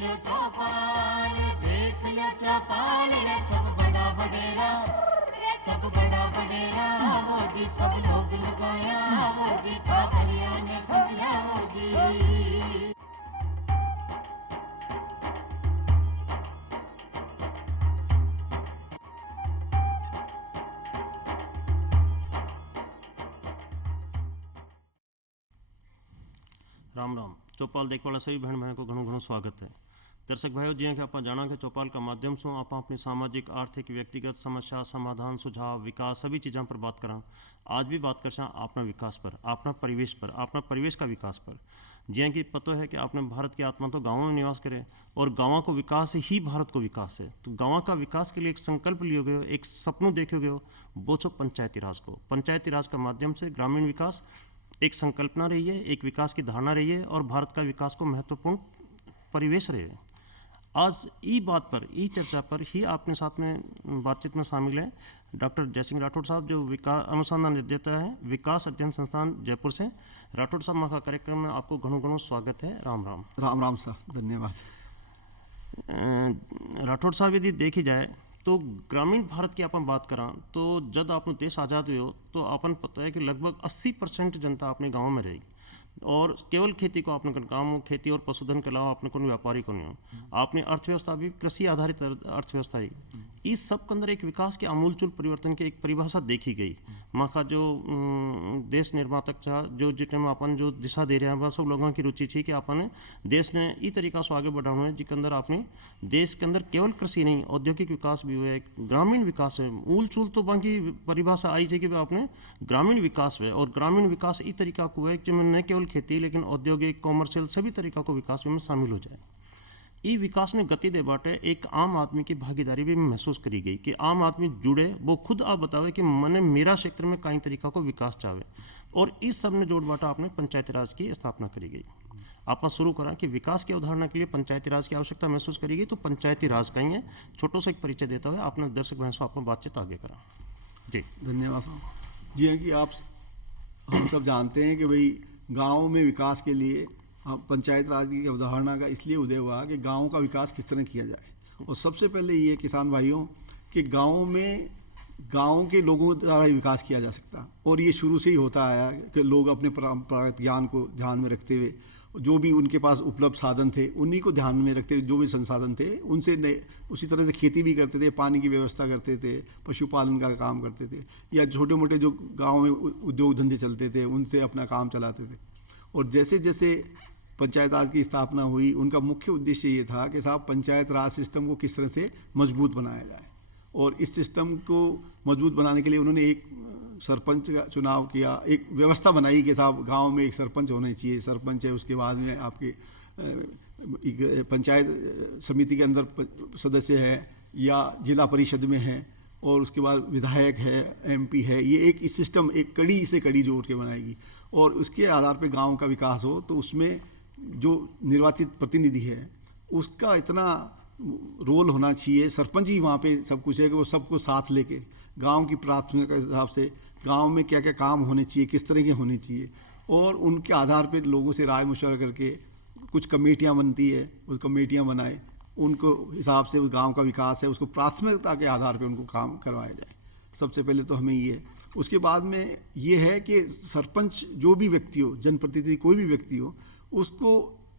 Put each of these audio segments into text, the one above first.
लो चौपाल, देख लो चौपाल रे सब बड़ा बडेरा, सब बड़ा बडेरा वो जी सब लोग लगाया वो जी ठाकरिया ने समझा वो जी। राम राम। चौपाल देखने वाला सभी बहन भाइयों को घणो घणो स्वागत है। दर्शक भाइयों, जीअं कि आप जाना कि चौपाल का माध्यम से आप अपनी सामाजिक आर्थिक व्यक्तिगत समस्या समाधान सुझाव विकास सभी चीज़ों पर बात करा। आज भी बात कर अपना विकास पर, अपना परिवेश पर, अपना परिवेश का विकास पर। जियां कि पता है कि आपने भारत की आत्मा तो गाँव में निवास करे और गाँव को विकास ही भारत को विकास है। तो गाँव का विकास के लिए एक संकल्प लियो गयो, एक सपनों देखो गयो, वो छो पंचायती राज को। पंचायती राज का माध्यम से ग्रामीण विकास एक संकल्पना रही है, एक विकास की धारणा रही है और भारत का विकास को महत्वपूर्ण परिवेश रहे। आज ई बात पर, ई चर्चा पर ही आपने साथ में बातचीत में शामिल है डॉक्टर जयसिंह राठौड़ साहब, जो विकास अनुसंधान निदेता है विकास अध्ययन संस्थान जयपुर से। राठौड़ साहब का कार्यक्रम में आपको घणो घणो स्वागत है। राम राम। राम राम सर, धन्यवाद। राठौड़ साहब, यदि देखी जाए तो ग्रामीण भारत की अपन बात करा तो जब आपनो देश आज़ाद हुयो तो अपन पता है कि लगभग 80% जनता अपने गांव में रही और केवल खेती को आपने गाँव में खेती और पशुधन के अलावा आपने कोई व्यापारी को नहीं हो। आपने अर्थव्यवस्था भी कृषि आधारित अर्थव्यवस्था ही। इस सब के अंदर एक विकास के आमूलचूल परिवर्तन की एक परिभाषा देखी गई। माँ का जो देश निर्मातक था, जो जितने में अपन जो दिशा दे रहे हैं, वह सब लोगों की रुचि थी कि अपन देश ने ई तरीका से आगे बढ़ाना है जिसके अंदर आपने देश के अंदर केवल कृषि नहीं औद्योगिक विकास भी हुआ है, ग्रामीण विकास है। मूल चूल तो बाकी परिभाषा आई थी कि आपने ग्रामीण विकास है और ग्रामीण विकास ई तरीका को है कि न केवल खेती लेकिन औद्योगिक कॉमर्शियल सभी तरीका को विकास में शामिल हो जाए। ई विकास ने गति दे बाटे एक आम आदमी की भागीदारी भी महसूस करी गई कि आम आदमी जुड़े, वो खुद आप बतावे कि मैंने मेरा क्षेत्र में कई तरीका को विकास चाहे और इस सब ने जोड़ बाटा आपने पंचायती राज की स्थापना करी गई। आप शुरू करा कि विकास की अवधारणा के लिए पंचायती राज की आवश्यकता महसूस करी गई। तो पंचायती राज कहीं है, छोटो सा एक परिचय देता हुए आपने दर्शक बहन से आपको बातचीत आगे करा। जी धन्यवाद साहब। जी हाँ, कि हम सब जानते हैं कि भाई गाँव में विकास के लिए पंचायत राज की अवधारणा का इसलिए उदय हुआ कि गाँव का विकास किस तरह किया जाए। और सबसे पहले ये किसान भाइयों कि गाँव में गाँव के लोगों द्वारा ही विकास किया जा सकता और ये शुरू से ही होता आया कि लोग अपने परंपरागत ज्ञान को ध्यान में रखते हुए जो भी उनके पास उपलब्ध साधन थे उन्हीं को ध्यान में रखते हुए जो भी संसाधन थे उनसे उसी तरह से खेती भी करते थे, पानी की व्यवस्था करते थे, पशुपालन का काम करते थे या छोटे मोटे जो गाँव में उद्योग धंधे चलते थे उनसे अपना काम चलाते थे। और जैसे जैसे पंचायत राज की स्थापना हुई उनका मुख्य उद्देश्य ये था कि साहब पंचायत राज सिस्टम को किस तरह से मजबूत बनाया जाए। और इस सिस्टम को मजबूत बनाने के लिए उन्होंने एक सरपंच का चुनाव किया, एक व्यवस्था बनाई कि साहब गांव में एक सरपंच होना चाहिए। सरपंच है, उसके बाद में आपके पंचायत समिति के अंदर सदस्य है या जिला परिषद में है और उसके बाद विधायक है, एमपी है। ये एक सिस्टम एक कड़ी से कड़ी जोड़ के बनाएगी और उसके आधार पे गांव का विकास हो। तो उसमें जो निर्वाचित प्रतिनिधि है उसका इतना रोल होना चाहिए, सरपंच ही वहाँ पे सब कुछ है कि वो सबको साथ लेके गांव की प्राथमिकता के हिसाब से गांव में क्या क्या काम होने चाहिए, किस तरह के होने चाहिए और उनके आधार पे लोगों से राय मशवरा करके कुछ कमेटियाँ बनती है, उस कमेटियाँ बनाए, उनको हिसाब से उस गाँव का विकास है उसको प्राथमिकता के आधार पर उनको काम करवाया जाए। सबसे पहले तो हमें ये है। उसके बाद में ये है कि सरपंच जो भी व्यक्ति हो, जनप्रतिनिधि कोई भी व्यक्ति हो, उसको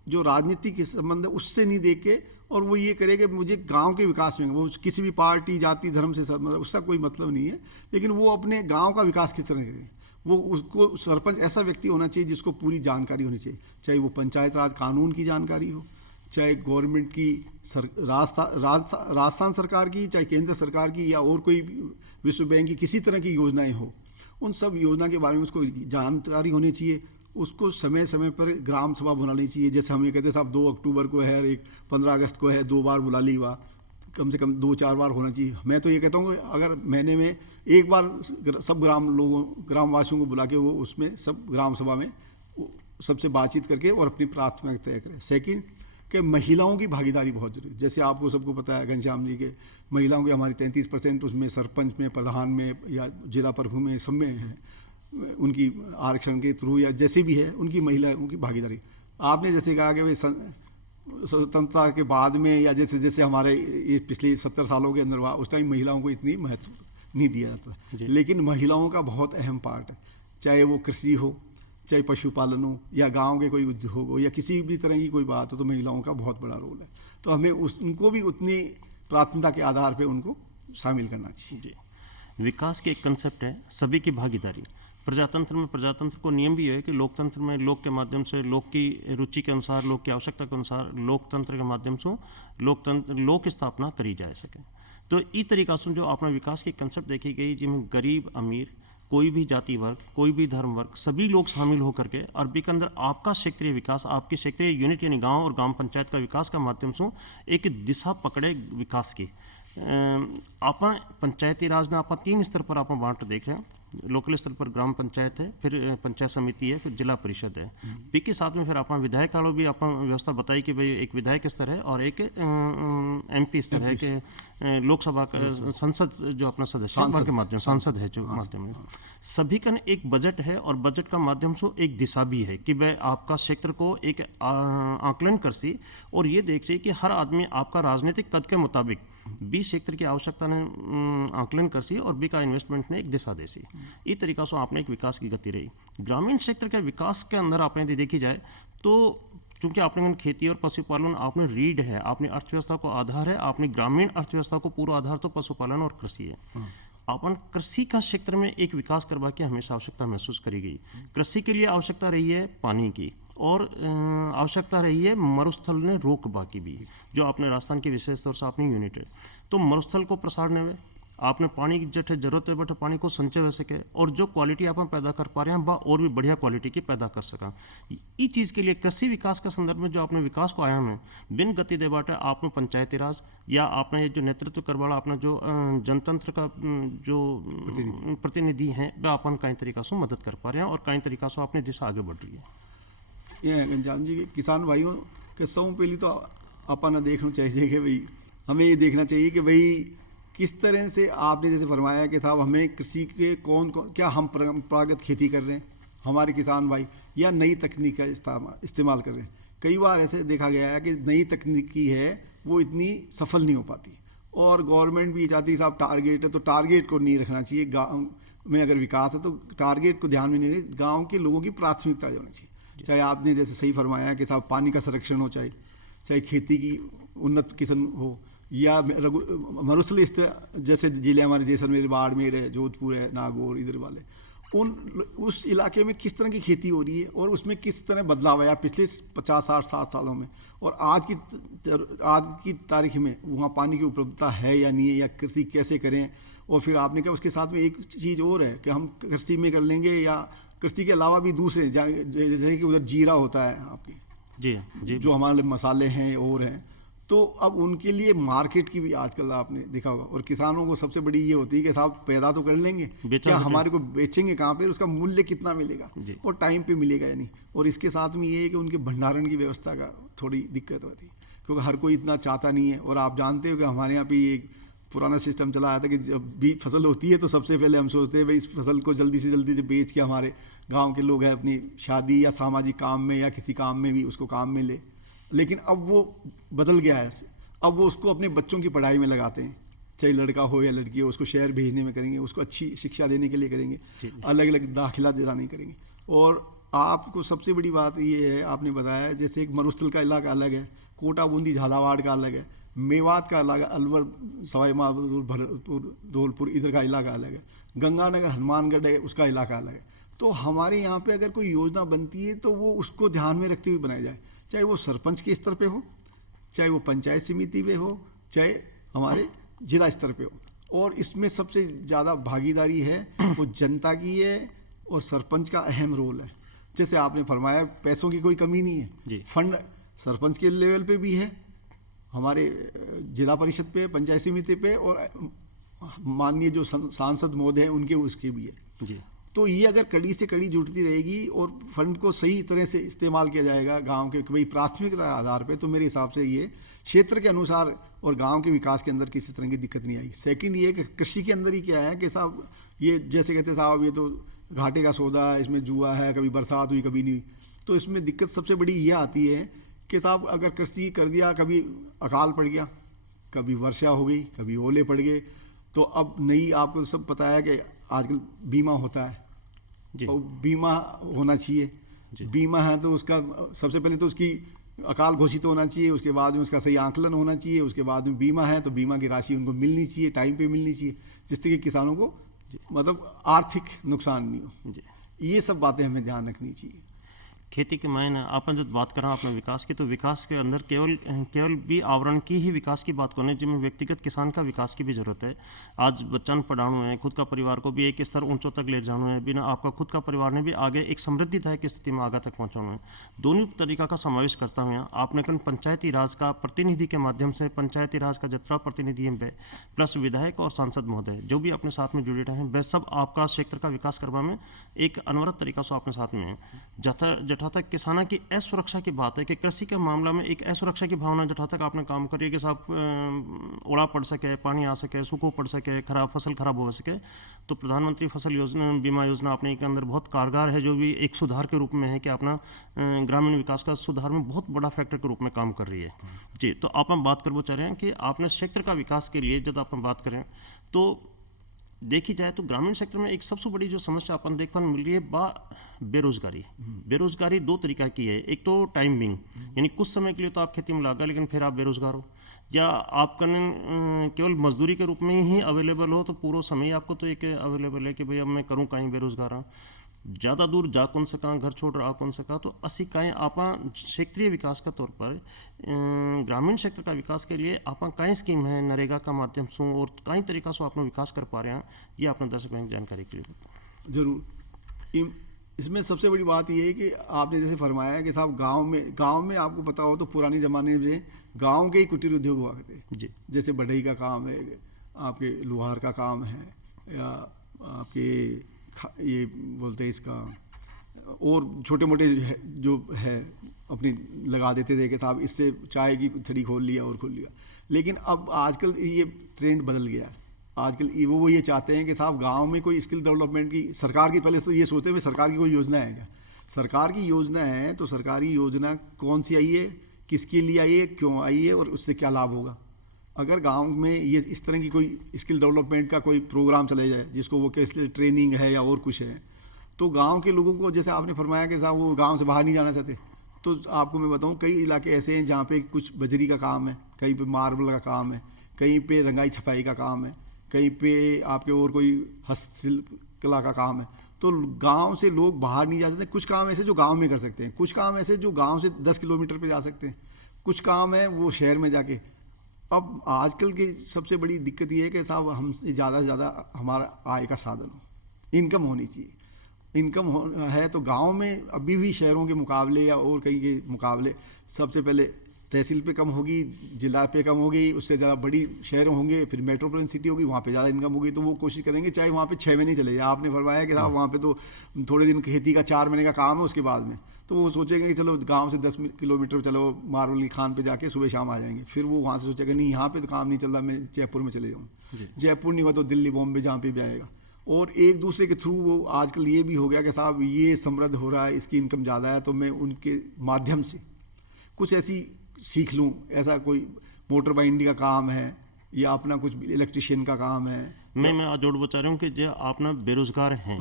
जो राजनीति के संबंध है उससे नहीं देख के और वो ये करे कि मुझे गांव के विकास में, वो किसी भी पार्टी जाति धर्म से उसका कोई मतलब नहीं है, लेकिन वो अपने गांव का विकास किस तरह करे। वो उसको सरपंच ऐसा व्यक्ति होना चाहिए जिसको पूरी जानकारी होनी चाहिए, चाहे वो पंचायत राज कानून की जानकारी हो, चाहे गवर्नमेंट की राजस्थान सरकार की, चाहे केंद्र सरकार की या और कोई विश्व बैंक की किसी तरह की योजनाएं हो, उन सब योजना के बारे में उसको जानकारी होनी चाहिए। उसको समय समय पर ग्राम सभा बुलानी चाहिए। जैसे हम ये कहते हैं साहब 2 अक्टूबर को है, एक 15 अगस्त को है, 2 बार बुला ली हुआ, कम से कम 2-4 बार होना चाहिए। मैं तो ये कहता हूँ कि अगर महीने में एक बार सब ग्रामवासियों को बुला के वो उसमें सब ग्राम सभा में सबसे बातचीत करके और अपनी प्राथमिकता तय करें। सेकंड कि महिलाओं की भागीदारी बहुत जरूरी है। जैसे आपको सबको पता है घनश्याम जी के महिलाओं की हमारी 33% उसमें सरपंच में, प्रधान में या जिला प्रभु में सब में है, उनकी आरक्षण के थ्रू या जैसे भी है उनकी महिलाओं की भागीदारी। आपने जैसे कहा कि भाई स्वतंत्रता के बाद में या जैसे जैसे हमारे ये पिछले 70 सालों के अंदर हुआ, उस टाइम महिलाओं को इतनी महत्व नहीं दिया जाता, लेकिन महिलाओं का बहुत अहम पार्ट है, चाहे वो कृषि हो, चाहे पशुपालन हो, या गांव के कोई उद्योग हो, या किसी भी तरह की कोई बात हो, तो महिलाओं का बहुत बड़ा रोल है। तो हमें उनको भी उतनी प्राथमिकता के आधार पर उनको शामिल करना चाहिए। जी, विकास के एक कंसेप्ट है सभी की भागीदारी। प्रजातंत्र में प्रजातंत्र को नियम भी है कि लोकतंत्र में लोक के माध्यम से, लोक की रुचि के अनुसार, लोक की आवश्यकता के अनुसार लोकतंत्र के माध्यम से लोक स्थापना करी जा सके। तो ई तरीका से जो अपना विकास की कंसेप्ट देखी गई, जिसमें गरीब अमीर, कोई भी जाति वर्ग, कोई भी धर्म वर्ग, सभी लोग शामिल होकर के अरबी के अंदर आपका क्षेत्रीय विकास, आपकी क्षेत्रीय यूनिट यानी गांव और ग्राम पंचायत का विकास का माध्यम से एक दिशा पकड़े विकास की। आप पंचायती राज में आप 3 स्तर पर आप बांट देख रहे हैं। लोकल स्तर पर ग्राम पंचायत है, फिर पंचायत समिति है, फिर जिला परिषद है। पी के साथ में फिर आप विधायक वालों भी आप व्यवस्था बताई कि भाई एक विधायक स्तर है और एक MP स्तर है कि लोकसभा का संसद जो अपना सदस्य के माध्यम, सांसद है जो माध्यम में सभी का एक बजट है, और बजट का माध्यम से एक दिशा भी है कि वह आपका क्षेत्र को एक आकलन कर सी और ये देख सी कि हर आदमी आपका राजनीतिक कद के मुताबिक बी क्षेत्र की आवश्यकता ने आकलन कर सी और बी का इन्वेस्टमेंट ने एक दिशा दे सी। इस तरीका से आपने एक विकास की गति रही। ग्रामीण क्षेत्र के विकास के अंदर आपने यदि देखी जाए तो चूंकि आपने खेती और पशुपालन आपने रीढ़ है, आपने अर्थव्यवस्था को आधार है, आपने ग्रामीण अर्थव्यवस्था को पूरा आधार तो पशुपालन और कृषि है। अपन कृषि का क्षेत्र में एक विकास करवा के हमेशा आवश्यकता महसूस करी गई। कृषि के लिए आवश्यकता रही है पानी की, और आवश्यकता रही है मरुस्थल ने रोक बाकी भी, जो आपने राजस्थान की विशेष तौर से अपनी यूनिट है। तो मरुस्थल को प्रसारने में आपने पानी की जट जरूरत है, बट पानी को संचय हो सके और जो क्वालिटी आप पैदा कर पा रहे हैं वह और भी बढ़िया क्वालिटी की पैदा कर सका। इस चीज़ के लिए कृषि विकास के संदर्भ में जो आपने विकास को आयाम है बिन गति दे बाटे आपने पंचायती राज या आपने जो नेतृत्व करवाड़ा अपना जो जनतंत्र का जो प्रतिनिधि हैं वह अपन कई तरीका से मदद कर पा रहे हैं और कई तरीका से अपनी दिशा आगे बढ़ रही है। ये घनश्याम जी, किसान भाइयों के सब पहले तो अपन देखना चाहिए कि भाई हमें ये देखना चाहिए कि भाई किस तरह से आपने जैसे फरमाया कि साहब हमें कृषि के कौन क्या हम परंपरागत खेती कर रहे हैं हमारे किसान भाई, या नई तकनीक का इस्तेमाल कर रहे हैं। कई बार ऐसे देखा गया है कि नई तकनीक की है वो इतनी सफल नहीं हो पाती, और गवर्नमेंट भी चाहती है साहब टारगेट है तो टारगेट को नहीं रखना चाहिए। गाँव में अगर विकास है तो टारगेट को ध्यान में नहीं रहे, गाँव के लोगों की प्राथमिकता होनी चाहिए। चाहे आपने जैसे सही फरमाया कि साहब पानी का संरक्षण हो, चाहे खेती की उन्नत किस्म हो, या मरुस्थलीय जैसे जिले हमारे जैसलमेर, बाड़मेर है, जोधपुर है, नागौर, इधर वाले उस इलाके में किस तरह की खेती हो रही है और उसमें किस तरह बदलाव आया पिछले 50-60-60 सालों में, और आज की तारीख में वहाँ पानी की उपलब्धता है या नहीं है, या कृषि कैसे करें। और फिर आपने कहा उसके साथ में एक चीज़ और है कि हम कृषि में कर लेंगे या कृषि के अलावा भी दूसरे जैसे कि उधर जीरा होता है आपकी जी जो हमारे मसाले हैं और हैं, तो अब उनके लिए मार्केट की भी आजकल आपने देखा होगा। और किसानों को सबसे बड़ी ये होती है कि साहब पैदा तो कर लेंगे, क्या हमारे को बेचेंगे कहाँ पे, उसका मूल्य कितना मिलेगा और टाइम पे मिलेगा या नहीं। और इसके साथ में ये है कि उनके भंडारण की व्यवस्था का थोड़ी दिक्कत होती है, क्योंकि हर कोई इतना चाहता नहीं है। और आप जानते हो कि हमारे यहाँ पे एक पुराना सिस्टम चला आया था कि जब भी फसल होती है तो सबसे पहले हम सोचते हैं भाई इस फसल को जल्दी से जल्दी जो बेच के हमारे गाँव के लोग हैं अपनी शादी या सामाजिक काम में या किसी काम में भी उसको काम में ले। लेकिन अब वो बदल गया है, अब वो उसको अपने बच्चों की पढ़ाई में लगाते हैं, चाहे लड़का हो या लड़की हो, उसको शहर भेजने में करेंगे, उसको अच्छी शिक्षा देने के लिए करेंगे, अलग अलग दाखिला दिलाने करेंगे। और आपको सबसे बड़ी बात ये है, आपने बताया जैसे एक मरुस्थल का इलाका अलग है, कोटा बूंदी झालावाड़ का अलग है, मेवात का अलग है, अलवर सवाई माधोपुर भरतपुर धौलपुर इधर का इलाका अलग है, गंगानगर हनुमानगढ़ है उसका इलाका अलग है। तो हमारे यहाँ पे अगर कोई योजना बनती है तो वो उसको ध्यान में रखते हुए बनाई जाए, चाहे वो सरपंच के स्तर पे हो, चाहे वो पंचायत समिति पे हो, चाहे हमारे जिला स्तर पे हो। और इसमें सबसे ज़्यादा भागीदारी है वो जनता की है और सरपंच का अहम रोल है। जैसे आपने फरमाया पैसों की कोई कमी नहीं है, फंड सरपंच के लेवल पे भी है, हमारे जिला परिषद पे, पंचायत समिति पे, और माननीय जो सांसद महोदय हैं उनके उसके भी है जी। तो ये अगर कड़ी से कड़ी जुटती रहेगी और फंड को सही तरह से इस्तेमाल किया जाएगा गांव के भाई प्राथमिकता आधार पे, तो मेरे हिसाब से ये क्षेत्र के अनुसार और गांव के विकास के अंदर किसी तरह की दिक्कत नहीं आएगी। सेकंड ये कि कृषि के अंदर ही क्या है कि साहब ये जैसे कहते हैं साहब ये तो घाटे का सौदा है, इसमें जुआ है, कभी बरसात हुई कभी नहीं। तो इसमें दिक्कत सबसे बड़ी ये आती है कि साहब अगर कृषि कर दिया, कभी अकाल पड़ गया, कभी वर्षा हो गई, कभी ओले पड़ गए, तो अब नई, आपको सब पता है कि आजकल बीमा होता है जी और बीमा होना चाहिए। बीमा है तो उसका सबसे पहले तो उसकी अकाल घोषित होना चाहिए, उसके बाद में उसका सही आंकलन होना चाहिए, उसके बाद में बीमा है तो बीमा की राशि उनको मिलनी चाहिए, टाइम पे मिलनी चाहिए, जिससे कि किसानों को मतलब आर्थिक नुकसान नहीं हो। ये सब बातें हमें ध्यान रखनी चाहिए। खेती के मायने अपन जब बात कर रहे हैं अपने विकास की, तो विकास के अंदर केवल भी आवरण की ही विकास की बात करनी, जिसमें व्यक्तिगत किसान का विकास की भी जरूरत है। आज बच्चन पढ़ाना है, खुद का परिवार को भी एक स्तर ऊंचों तक ले जाना है, बिना आपका खुद का परिवार ने भी आगे एक समृद्धिदायक स्थिति में आगे तक पहुंचाना है। दोनों तरीका का समावेश करता हूँ। आपने कल पंचायती राज का प्रतिनिधि के माध्यम से, पंचायती राज का जितना प्रतिनिधि है प्लस विधायक और सांसद महोदय जो भी अपने साथ में जुड़े रहे हैं, वह सब आपका क्षेत्र का विकास करवा में एक अनवरत तरीका से अपने साथ में है। जहाँ तक किसानों की असुरक्षा की बात है कि कृषि के मामला में एक असुरक्षा की भावना जहाँ तक आपने काम करिए कि साहब ओला पड़ सके, पानी आ सके, सूखो पड़ सके, खराब फसल खराब हो सके, तो प्रधानमंत्री फसल योजना बीमा योजना अपने के अंदर बहुत कारगर है, जो भी एक सुधार के रूप में है कि अपना ग्रामीण विकास का सुधार में बहुत बड़ा फैक्टर के रूप में काम कर रही है। जी, तो आप हम बात करना चाह रहे हैं कि आपने क्षेत्र का विकास के लिए जब आप बात करें तो देखी जाए तो ग्रामीण क्षेत्र में एक सबसे बड़ी जो समस्या अपन देख पाने मिल रही है बेरोजगारी। बेरोजगारी दो तरीका की है। एक तो टाइम बिंग, यानी कुछ समय के लिए तो आप खेती में लगा लेकिन फिर आप बेरोजगार हो, या आप केवल मजदूरी के रूप में ही अवेलेबल हो, तो पूरा समय आपको तो एक अवेलेबल है कि भाई अब मैं करूँ कहीं बेरोजगार हूँ, ज़्यादा दूर जा कौन सका, घर छोड़ रहा कौन सका। तो असी कहीं आप क्षेत्रीय विकास का तौर पर ग्रामीण क्षेत्र का विकास के लिए आप कई स्कीम है नरेगा का माध्यम से और कई तरीका से अपना विकास कर पा रहे हैं, ये अपने दर्शकों की जानकारी के लिए जरूर। इसमें सबसे बड़ी बात ये है कि आपने जैसे फरमाया कि साहब गांव में आपको पता हो तो पुराने ज़माने में गांव के ही कुटीर उद्योग हुआ करते जी, जैसे बढ़ई का काम है, आपके लोहार का काम है, या आपके ये बोलते हैं इसका और छोटे मोटे जो है अपनी लगा देते थे कि साहब इससे चाय की थड़ी खोल लिया और खोल लिया। लेकिन अब आजकल ये ट्रेंड बदल गया। आजकल वो ये चाहते हैं कि साहब गांव में कोई स्किल डेवलपमेंट की सरकार की, पहले तो ये सोचते हैं सरकार की कोई योजना है क्या। सरकार की योजना है तो सरकारी योजना कौन सी आई है, किसके लिए आई है, क्यों आई है और उससे क्या लाभ होगा। अगर गांव में ये इस तरह की कोई स्किल डेवलपमेंट का कोई प्रोग्राम चले जाए जिसको वो कैसे ट्रेनिंग है या और कुछ है, तो गांव के लोगों को, जैसे आपने फरमाया कि साहब वो गांव से बाहर नहीं जाना चाहते, तो आपको मैं बताऊं कई इलाके ऐसे हैं जहाँ पे कुछ बजरी का काम है, कहीं पे मार्बल का काम है, कहीं पे रंगाई छपाई का काम है, कहीं पे आपके और कोई हस्तशिल्प कला का काम है। तो गांव से लोग बाहर नहीं जा सकते। कुछ काम ऐसे जो गांव में कर सकते हैं, कुछ काम ऐसे जो गांव से 10 किलोमीटर पे जा सकते हैं, कुछ काम है वो शहर में जाके। अब आजकल की सबसे बड़ी दिक्कत ये है कि साहब हमसे ज़्यादा से ज़्यादा हमारा आय का साधन हो, इनकम होनी चाहिए। इनकम है तो गांव में अभी भी शहरों के मुकाबले या और कहीं के मुकाबले सबसे पहले तहसील पे कम होगी, जिला पे कम होगी, उससे ज़्यादा बड़ी शहर होंगे, फिर मेट्रोपॉलिटन सिटी होगी, वहाँ पे ज़्यादा इनकम होगी। तो वो कोशिश करेंगे चाहे वहाँ पे 6 महीने चले जाए। आपने फरमाया कि साहब वहाँ पे तो थोड़े दिन खेती का 4 महीने का काम है, उसके बाद में तो वो सोचेंगे कि चलो गांव से 10 किलोमीटर चलो मार्बल की खान पे जाके सुबह शाम आ जाएंगे। फिर वो वहाँ से सोचेगा नहीं यहाँ पे तो काम नहीं चल रहा, मैं जयपुर में चले जाऊँ। जयपुर नहीं हुआ तो दिल्ली बॉम्बे जहाँ पे भी आएगा। और एक दूसरे के थ्रू वो आजकल ये भी हो गया कि साहब ये समृद्ध हो रहा है, इसकी इनकम ज़्यादा है, तो मैं उनके माध्यम से कुछ ऐसी सीख लूँ। ऐसा कोई मोटर बाइंडिंग का काम है या अपना कुछ इलेक्ट्रिशियन का काम है। मैं आज जोड़ बता रहा हूँ कि जो आप ना बेरोजगार हैं,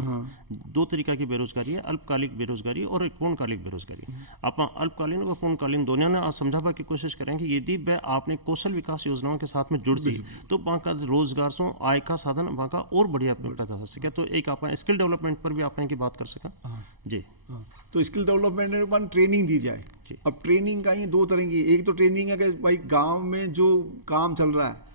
दो तरीका की बेरोजगारी है, अल्पकालिक बेरोजगारी और एक पूर्णकालिक बेरोजगारी। आप अल्पकालीन और पूर्णकालीन दोनों ने आज समझावा की कोशिश करेंगे यदि वह आपने कौशल विकास योजनाओं के साथ में जुड़ सी तो वहाँ का रोजगार से आय का साधन वहाँ का और बढ़िया पैदा हो सके। तो एक आप स्किल डेवलपमेंट पर भी आपने की बात कर सका जी। तो स्किल डेवलपमेंट में ट्रेनिंग दी जाए। अब ट्रेनिंग का ये 2 तरह की, एक तो ट्रेनिंग है कि भाई गाँव में जो काम चल रहा है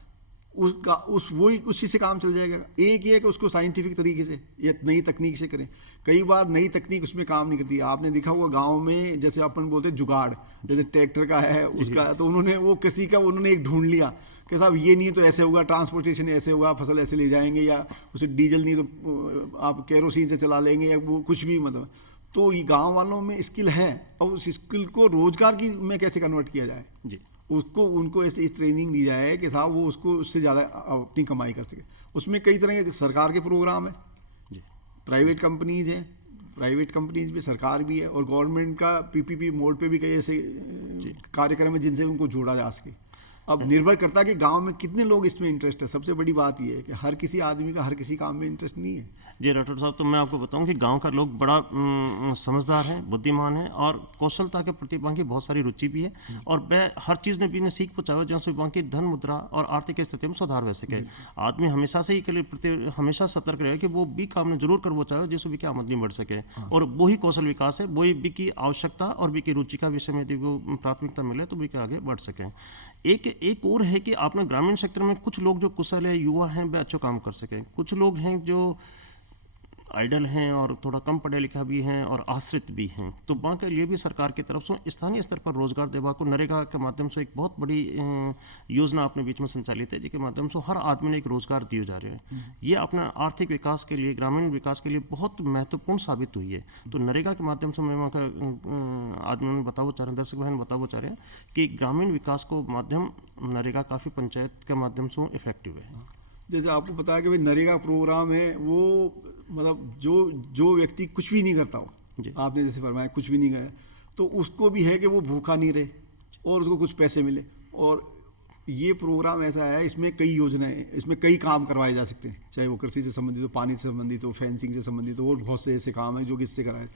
उसका वही उसी से काम चल जाएगा। एक ये है कि उसको साइंटिफिक तरीके से या नई तकनीक से करें। कई बार नई तकनीक उसमें काम नहीं करती। आपने देखा होगा गांव में जैसे अपन बोलते हैं जुगाड़, जैसे ट्रैक्टर का है उसका, तो उन्होंने वो किसी का उन्होंने एक ढूंढ लिया कि साहब ये नहीं तो ऐसे होगा, ट्रांसपोर्टेशन ऐसे होगा, फसल ऐसे ले जाएंगे, या उसे डीजल नहीं तो आप केरोसिन से चला लेंगे, या वो कुछ भी मतलब। तो ये गाँव वालों में स्किल है और उस स्किल को रोजगार की में कैसे कन्वर्ट किया जाए जी, उसको उनको इस ट्रेनिंग दी जाए कि साहब वो उसको उससे ज़्यादा अपनी कमाई कर सके। उसमें कई तरह के सरकार के प्रोग्राम है, प्राइवेट कंपनीज हैं, प्राइवेट कंपनीज भी, सरकार भी है, और गवर्नमेंट का पीपीपी मोड पे भी कई ऐसे कार्यक्रम है जिनसे उनको जोड़ा जा सके। अब निर्भर करता है कि गांव में कितने लोग इसमें इंटरेस्ट है। सबसे बड़ी बात यह है कि हर किसी आदमी का हर किसी काम में इंटरेस्ट नहीं है। जी राठौर साहब, तो मैं आपको बताऊं कि गांव का लोग बड़ा समझदार है, बुद्धिमान है, और कौशलता के प्रति वहाँ की बहुत सारी रुचि भी है, और वह हर चीज़ में भी ने सीख पहुँचा जहाँ से वहाँ की धन मुद्रा और आर्थिक स्थिति में सुधार हो सके। आदमी हमेशा से ही के लिए प्रति हमेशा सतर्क रहे कि वो भी काम जरूर कर वो चाहे जिससे भी की आमदनी बढ़ सके, और वही कौशल विकास है, वही भी की आवश्यकता और भी की रुचि का विषय में यदि वो प्राथमिकता मिले तो भी के आगे बढ़ सके। एक और है कि आपने ग्रामीण क्षेत्र में कुछ लोग जो कुशल है, युवा हैं, वे अच्छा काम कर सकें। कुछ लोग हैं जो आइडल हैं और थोड़ा कम पढ़े लिखा भी हैं और आश्रित भी हैं, तो वहाँ के लिए भी सरकार की तरफ से स्थानीय स्तर पर रोजगार देवा को नरेगा के माध्यम से एक बहुत बड़ी योजना अपने बीच में संचालित है, जिसके माध्यम से हर आदमी ने एक रोजगार दिए जा रहे हैं। ये अपना आर्थिक विकास के लिए, ग्रामीण विकास के लिए बहुत महत्वपूर्ण साबित हुई है। तो नरेगा के माध्यम से मैं वहाँ का आदमी बताओ चाह रहे हैं, दर्शक बहन बताओ चाह रहे हैं कि ग्रामीण विकास को माध्यम नरेगा काफ़ी पंचायत के माध्यम से इफेक्टिव है। जैसे आपको बताया कि भाई नरेगा प्रोग्राम है, वो मतलब जो व्यक्ति कुछ भी नहीं करता हो, आपने जैसे फरमाया कुछ भी नहीं करे, तो उसको भी है कि वो भूखा नहीं रहे और उसको कुछ पैसे मिले। और ये प्रोग्राम ऐसा है, इसमें कई योजनाएं, इसमें कई काम करवाए जा सकते हैं, चाहे वो कृषि से संबंधित हो, पानी से संबंधित हो, फेंसिंग से संबंधित हो, और बहुत से ऐसे काम हैं जो कि इससे कराए।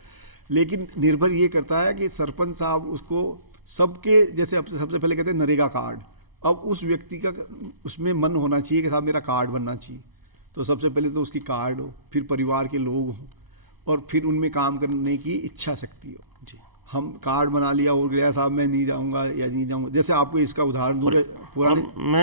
लेकिन निर्भर ये करता है कि सरपंच साहब उसको सबके, जैसे अब सबसे पहले कहते हैं नरेगा कार्ड, अब उस व्यक्ति का उसमें मन होना चाहिए कि साहब मेरा कार्ड बनना चाहिए। तो सबसे पहले तो उसकी कार्ड हो, फिर परिवार के लोग हों, और फिर उनमें काम करने की इच्छा शक्ति हो। जी, हम कार्ड बना लिया और गया साहब मैं नहीं जाऊंगा या नहीं जाऊंगा। जैसे आपको इसका उदाहरण दूंगा पुराने,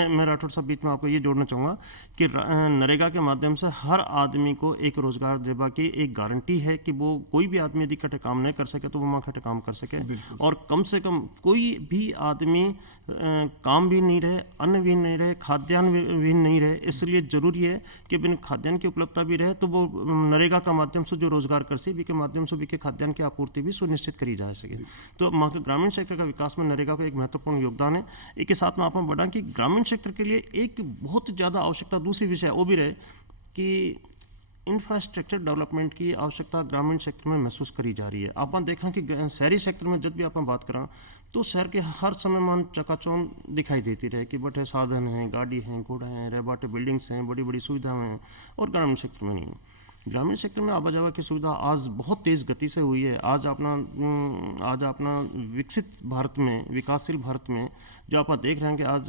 मैं राठौर साहब बीच में आपको ये जोड़ना चाहूँगा कि नरेगा के माध्यम से हर आदमी को एक रोजगार देवा की एक गारंटी है कि वो कोई भी आदमी यदि कटे काम नहीं कर सके तो वो वहाँ कटे काम कर सके, और कम से कम कोई भी आदमी काम भी नहीं रहे, अन्न भी नहीं रहे, खाद्यान्न भी नहीं रहे। इसलिए जरूरी है कि बिन खाद्यान्न की उपलब्धता भी रहे, तो वो नरेगा का माध्यम से जो रोजगार कर सी के माध्यम से भी के खाद्यान्न की आपूर्ति भी सुनिश्चित करी जा सके। तो वहाँ के ग्रामीण क्षेत्र का विकास में नरेगा का एक महत्वपूर्ण योगदान है। एक के साथ में आप बढ़ा कि ग्रामीण क्षेत्र के लिए एक बहुत ज़्यादा आवश्यकता दूसरी विषय वो भी रहे कि इंफ्रास्ट्रक्चर डेवलपमेंट की आवश्यकता ग्रामीण क्षेत्र में महसूस करी जा रही है। आप देखा कि शहरी क्षेत्र में जब भी आप बात करें तो शहर के हर समय मान चकाचौंध दिखाई देती रहे कि बटे साधन हैं, गाड़ी हैं, घोड़ा हैं, रहबाटे बिल्डिंग्स हैं, बड़ी बड़ी सुविधाएं हैं, और ग्रामीण क्षेत्र में नहीं। ग्रामीण क्षेत्र में आवाजाही की सुविधा आज बहुत तेज़ गति से हुई है। आज अपना विकसित भारत में, विकासशील भारत में जो आप देख रहे हैं कि आज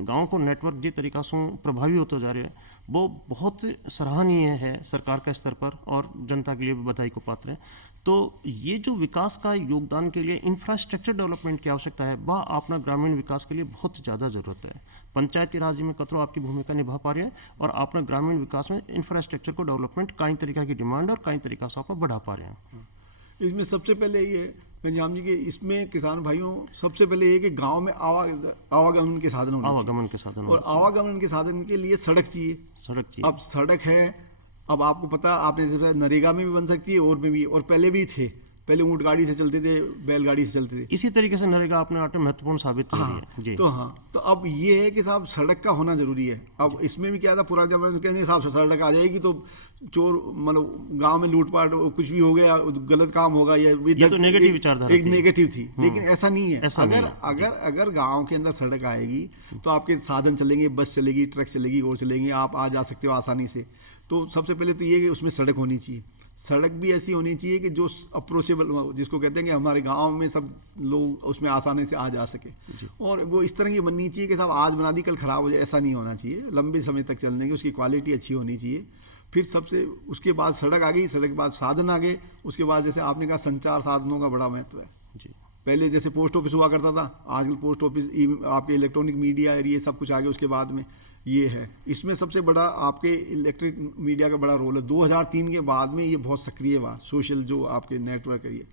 गाँव को नेटवर्क जिस तरीका से प्रभावी होते जा रहे हैं, वो बहुत सराहनीय है सरकार के स्तर पर, और जनता के लिए भी बधाई को पात्र है। तो ये जो विकास का योगदान के लिए इंफ्रास्ट्रक्चर डेवलपमेंट की आवश्यकता है, वह अपना ग्रामीण विकास के लिए बहुत ज़्यादा ज़रूरत है। पंचायती राज में कतरो आपकी भूमिका निभा पा रहे हैं, और अपना ग्रामीण विकास में इंफ्रास्ट्रक्चर को डेवलपमेंट कई तरीका की डिमांड और कई तरीका से आप बढ़ा पा रहे हैं। इसमें सबसे पहले ये पंजाब जी के, इसमें किसान भाइयों सबसे पहले ये कि गांव में आवागमन के साधन होने चाहिए। आवागमन के साधन, और आवागमन के साधन के लिए सड़क चाहिए। अब सड़क है, अब आपको पता, आपने जैसे नरेगा में भी बन सकती है और में भी, और पहले भी थे, पहले ऊँट गाड़ी से चलते थे, बैलगाड़ी से चलते थे। इसी तरीके से नरेगा अपने आप में महत्वपूर्ण साबित हो रही है। जी, तो अब ये है कि साहब सड़क का होना जरूरी है। अब इसमें भी क्या था, पुराने जमाने में कहते हैं साहब सड़क आ जाएगी तो चोर, मतलब गांव में लूटपाट कुछ भी हो गया, गलत काम होगा, ये तो नेगेटिव विचारधारा एक नेगेटिव थी। लेकिन ऐसा नहीं है। अगर गांव के अंदर सड़क आएगी तो आपके साधन चलेंगे, बस चलेगी, ट्रक चलेगी, और चलेंगे, आप आ जा सकते हो आसानी से। तो सबसे पहले तो ये कि उसमें सड़क होनी चाहिए। सड़क भी ऐसी होनी चाहिए कि जो अप्रोचेबल, जिसको कहते हैं कि हमारे गांव में सब लोग उसमें आसानी से आ जा सके, और वो इस तरह की बननी चाहिए कि साहब आज बना दी कल खराब हो जाए, ऐसा नहीं होना चाहिए। लंबे समय तक चलने की उसकी क्वालिटी अच्छी होनी चाहिए। फिर सबसे उसके बाद सड़क आ गई, सड़क के बाद साधन आ गए, उसके बाद जैसे आपने कहा संचार साधनों का बड़ा महत्व है। जी, पहले जैसे पोस्ट ऑफिस हुआ करता था, आजकल पोस्ट ऑफिस, आपके इलेक्ट्रॉनिक मीडिया, ये सब कुछ आ गया उसके बाद में। ये है, इसमें सबसे बड़ा आपके इलेक्ट्रिक मीडिया का बड़ा रोल है। 2003 के बाद में ये बहुत सक्रिय हुआ, सोशल जो आपके नेटवर्क है, ये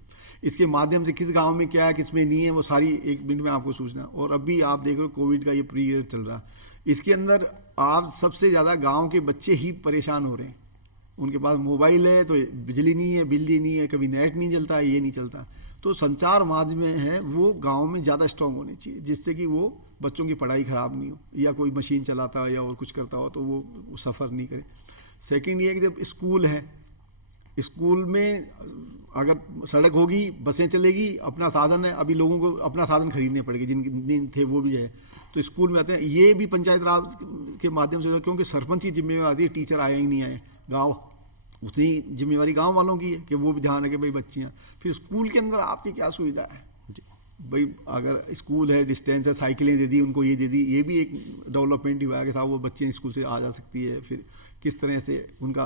इसके माध्यम से किस गांव में क्या है, किस में नहीं है, वो सारी एक मिनट में आपको सूचना। और अभी आप देख रहे हो कोविड का ये पीरियड चल रहा है, इसके अंदर आप सबसे ज़्यादा गाँव के बच्चे ही परेशान हो रहे हैं। उनके पास मोबाइल है तो बिजली नहीं है, बिजली नहीं है, कभी नेट नहीं चलता है, ये नहीं चलता। तो संचार माध्यम है वो गांव में ज़्यादा स्ट्रांग होने चाहिए, जिससे कि वो बच्चों की पढ़ाई ख़राब नहीं हो, या कोई मशीन चलाता हो या और कुछ करता हो तो वो सफ़र नहीं करे। सेकंड ये कि जब स्कूल है स्कूल में अगर सड़क होगी, बसें चलेगी, अपना साधन है, अभी लोगों को अपना साधन खरीदने पड़ेंगे, जिनके थे वो भी है, तो स्कूल में आते हैं। ये भी पंचायत राज के माध्यम से, क्योंकि सरपंच की जिम्मेवारी आती है, टीचर आए ही नहीं आए, गाँव उतनी जिम्मेवारी गांव वालों की है कि वो भी ध्यान रखें भाई बच्चियाँ। फिर स्कूल के अंदर आपकी क्या सुविधा है भाई, अगर स्कूल है, डिस्टेंस है, साइकिलें दे दी उनको, ये दे दी, ये भी एक डेवलपमेंट ही हुआ है कि साहब वो बच्चे स्कूल से आ जा सकती है। फिर किस तरह से उनका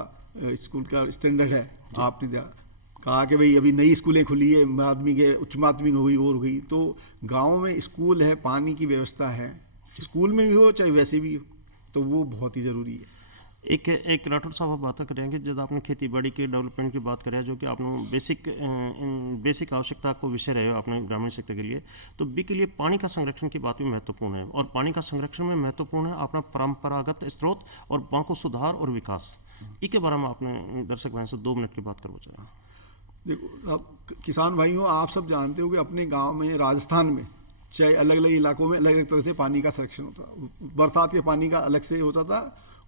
स्कूल का स्टैंडर्ड है, आपने कहा कि भाई अभी नई स्कूलें खुली है, माध्यमिक है, उच्च माध्यमिक हो गई और हो गई, तो गाँव में स्कूल है, पानी की व्यवस्था है, स्कूल में भी हो चाहे वैसे भी हो, तो वो बहुत ही ज़रूरी है। एक राठौर साहब आप बात करेंगे जब आपने खेती बाड़ी के डेवलपमेंट की बात करें, जो कि आपने बेसिक आवश्यकता को विषय रहे हो अपने ग्रामीण क्षेत्र के लिए, तो बी के लिए पानी का संरक्षण की बात भी महत्वपूर्ण है। और पानी का संरक्षण में महत्वपूर्ण है अपना परंपरागत स्रोत और वहाँ को सुधार और विकास। इसके बारे में आपने दर्शक भाई से 2 मिनट की बात करना चाहिए। देखो, अब किसान भाइयों, आप सब जानते हो कि अपने गाँव में, राजस्थान में, चाहे अलग अलग इलाकों में अलग अलग तरह से पानी का संरक्षण होता। बरसात के पानी का अलग से होता था,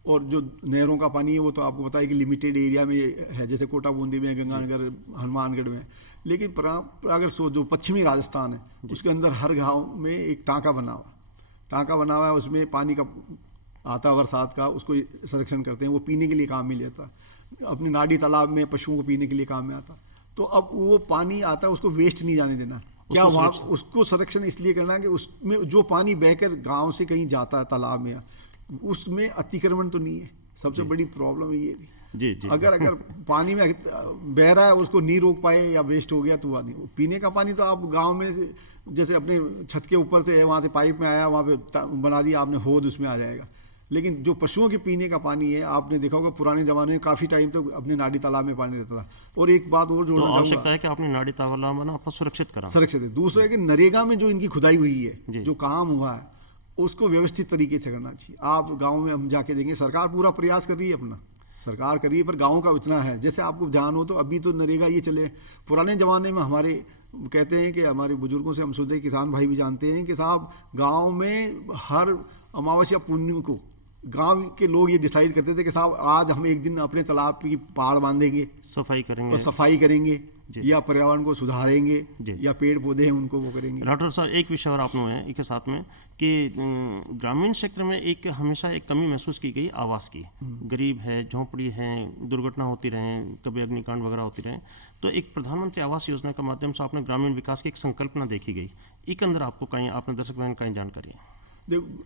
और जो नहरों का पानी है वो तो आपको पता है कि लिमिटेड एरिया में है, जैसे कोटा बूंदी में, गंगानगर, हनुमानगढ़ में। लेकिन अगर जो पश्चिमी राजस्थान है, उसके अंदर हर गांव में एक टाँका बना हुआ है, उसमें पानी का आता बरसात का, उसको संरक्षण करते हैं, वो पीने के लिए काम में लेता। अपने नाडी तालाब में पशुओं को पीने के लिए काम में आता। तो अब वो पानी आता है, उसको वेस्ट नहीं जाने देना। क्या वहाँ उसको संरक्षण इसलिए करना है कि उसमें जो पानी बहकर गाँव से कहीं जाता है तालाब में, उसमें अतिक्रमण तो नहीं है। सबसे बड़ी प्रॉब्लम ये थी जी। अगर पानी में बह रहा है, उसको नहीं रोक पाए या वेस्ट हो गया, तो वह नहीं। पीने का पानी तो आप गांव में से, जैसे अपने छत के ऊपर से है, वहाँ से पाइप में आया, वहाँ पे बना दिया आपने होद, उसमें आ जाएगा। लेकिन जो पशुओं के पीने का पानी है, आपने देखा होगा पुराने ज़माने में काफ़ी टाइम तक अपने नाडी तालाब में पानी रहता था। और एक बात और जोड़ना चाहूँगा, आवश्यकता है कि आपने नाडी तालाब बना आपको सुरक्षित है। दूसरा है कि नरेगा में जो इनकी खुदाई हुई है, जो काम हुआ है, उसको व्यवस्थित तरीके से करना चाहिए। आप गांव में हम जाके देखेंगे, सरकार पूरा प्रयास कर रही है, अपना सरकार कर रही है, पर गांव का इतना है। जैसे आपको ध्यान हो तो अभी तो नरेगा ये चले, पुराने ज़माने में हमारे कहते हैं कि हमारे बुजुर्गों से हम सुनते, किसान भाई भी जानते हैं कि साहब गांव में हर अमावस्या पुण्य को गांव के लोग ये डिसाइड करते थे कि साहब आज हम एक दिन अपने तालाब की पहाड़ बांधेंगे, सफाई करेंगे या पर्यावरण को सुधारेंगे, या पेड़ पौधे हैं उनको वो करेंगे। राठौर साहब, एक विषय और आपने है इसके साथ में कि ग्रामीण क्षेत्र में एक हमेशा एक कमी महसूस की गई आवास की। गरीब है, झोंपड़ी है, दुर्घटना होती रहे, कभी अग्निकांड वगैरह होती रहे, तो एक प्रधानमंत्री आवास योजना के माध्यम से आपने ग्रामीण विकास की एक संकल्पना देखी गई। एक अंदर आपको कहीं आपने दर्शक बहन कहीं जानकारी है? देखो,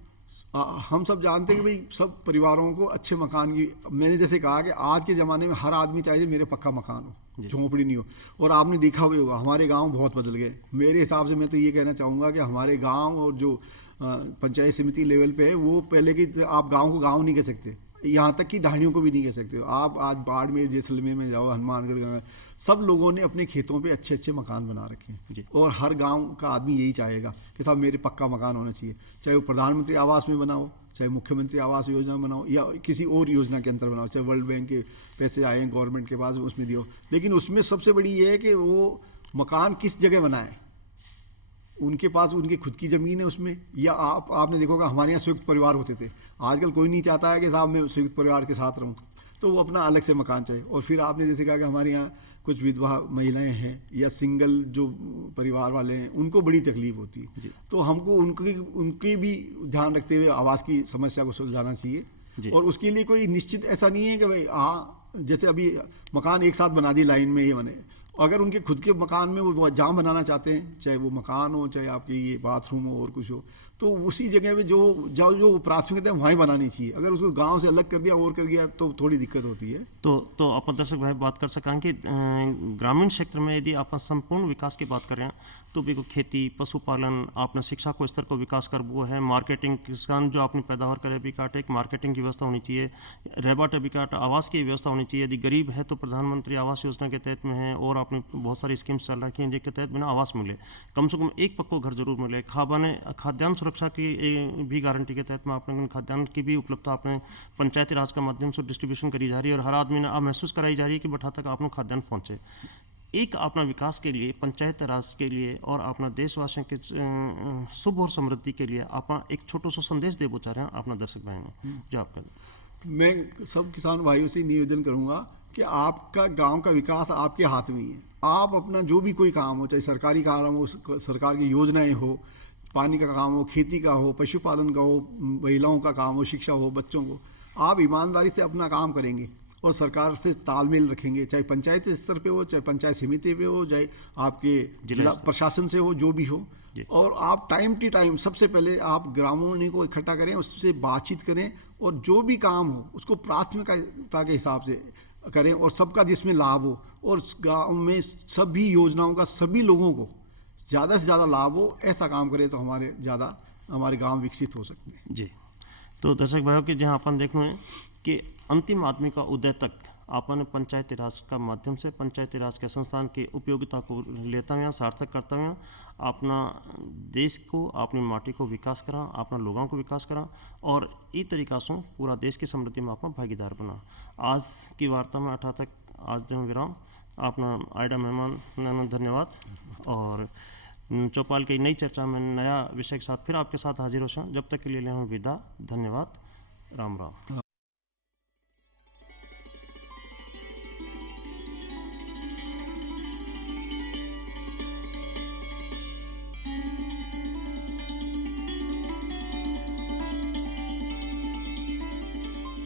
हम सब जानते हैं कि भाई सब परिवारों को अच्छे मकान की, मैंने जैसे कहा कि आज के ज़माने में हर आदमी चाहिए मेरे पक्का मकान हो, झोंपड़ी नहीं हो। और आपने देखा भी होगा हमारे गांव बहुत बदल गए। मेरे हिसाब से मैं तो ये कहना चाहूँगा कि हमारे गांव और जो पंचायत समिति लेवल पे है, वो पहले की आप गांव को गांव नहीं कह सकते, यहाँ तक कि ढाणियों को भी नहीं कह सकते हो। आप आज बाड़मेर, जैसलमेर में जाओ, हनुमानगढ़, सब लोगों ने अपने खेतों पे अच्छे अच्छे मकान बना रखे हैं। और हर गांव का आदमी यही चाहेगा कि साहब मेरे पक्का मकान होना चाहिए, चाहे वो प्रधानमंत्री आवास में बनाओ, चाहे मुख्यमंत्री आवास योजना में बनाओ, या किसी और योजना के अंदर बनाओ, चाहे वर्ल्ड बैंक के पैसे आए हैं गवर्नमेंट के पास, उसमें दियो। लेकिन उसमें सबसे बड़ी ये है कि वो मकान किस जगह बनाए, उनके पास उनकी खुद की ज़मीन है उसमें, या आपने देखा होगा हमारे यहाँ संयुक्त परिवार होते थे। आजकल कोई नहीं चाहता है कि साहब मैं संयुक्त परिवार के साथ रहूँ, तो वो अपना अलग से मकान चाहिए। और फिर आपने जैसे कहा कि हमारे यहाँ कुछ विधवा महिलाएं हैं या सिंगल जो परिवार वाले हैं, उनको बड़ी तकलीफ होती है, तो हमको उनकी भी ध्यान रखते हुए आवास की समस्या को सुलझाना चाहिए। और उसके लिए कोई निश्चित ऐसा नहीं है कि भाई जैसे अभी मकान एक साथ बना दी लाइन में ये बने, अगर उनके खुद के मकान में वो जहाँ बनाना चाहते हैं, चाहे वो मकान हो, चाहे आपके ये बाथरूम हो और कुछ हो, तो उसी जगह पे जो प्राथमिकता है वहीं बनानी चाहिए। अगर उसको गांव से अलग कर दिया और कर दिया तो थोड़ी दिक्कत होती है। तो आप दर्शक भाई बात कर सकें कि ग्रामीण क्षेत्र में यदि आप संपूर्ण विकास की बात करें तो भी खेती, पशुपालन, आपने शिक्षा को स्तर को विकास कर वो है, मार्केटिंग, किसान जो अपनी पैदावार करे भी काटे, एक मार्केटिंग की व्यवस्था होनी चाहिए, रहबाट भी काट, आवास की व्यवस्था होनी चाहिए। यदि गरीब है तो प्रधानमंत्री आवास योजना के तहत में है, और आपने बहुत सारी स्कीम्स चल रखी हैं जिनके तहत बिना आवास मिले, कम से कम एक पक्को घर जरूर मिले। खाद्यान्न सुरक्षा की भी गारंटी के तहत में आपने खाद्यान्न की भी उपलब्धता आपने पंचायती राज के माध्यम से डिस्ट्रीब्यूशन करी जा रही है, और हर आदमी ने आप महसूस कराई जा रही है कि बठा तक आपको खाद्यान्न पहुँचे। एक अपना विकास के लिए, पंचायत राज के लिए और अपना देशवासियों के शुभ और समृद्धि के लिए आप एक छोटो सा संदेश दे चाह रहे हैं अपना दर्शक भाई में जो आपका? मैं सब किसान भाइयों से निवेदन करूंगा कि आपका गांव का विकास आपके हाथ में ही है। आप अपना जो भी कोई काम हो, चाहे सरकारी काम हो, सरकार की योजनाएं हो, पानी का काम हो, खेती का हो, पशुपालन का हो, महिलाओं का काम हो, शिक्षा हो, बच्चों को, आप ईमानदारी से अपना काम करेंगे और सरकार से तालमेल रखेंगे, चाहे पंचायत स्तर पे हो, चाहे पंचायत समिति पे हो, चाहे आपके जिला प्रशासन से हो, जो भी हो। और आप टाइम टू टाइम सबसे पहले आप ग्रामीणों को इकट्ठा करें, उससे बातचीत करें और जो भी काम हो उसको प्राथमिकता के हिसाब से करें और सबका जिसमें लाभ हो और गांव में सभी योजनाओं का सभी लोगों को ज़्यादा से ज़्यादा लाभ हो, ऐसा काम करें तो हमारे गांव विकसित हो सकते हैं। जी, तो दर्शक भाइयों के जहाँ अपन देखना है कि अंतिम आदमी का उदय तक अपन पंचायती राज का माध्यम से पंचायती राज के संस्थान की उपयोगिता को लेता हुआ सार्थक करता हुआ अपना देश को, अपनी माटी को विकास करा, अपना लोगों को विकास करा और ई तरीका से पूरा देश की समृद्धि में अपना भागीदार बना। आज की वार्ता में अठा तक आज जो विराम अपना आइडा मेहमान धन्यवाद। और चौपाल की नई चर्चा में नया विषय के साथ फिर आपके साथ हाजिर हो। जब तक के लिए हम विदा, धन्यवाद, राम राम।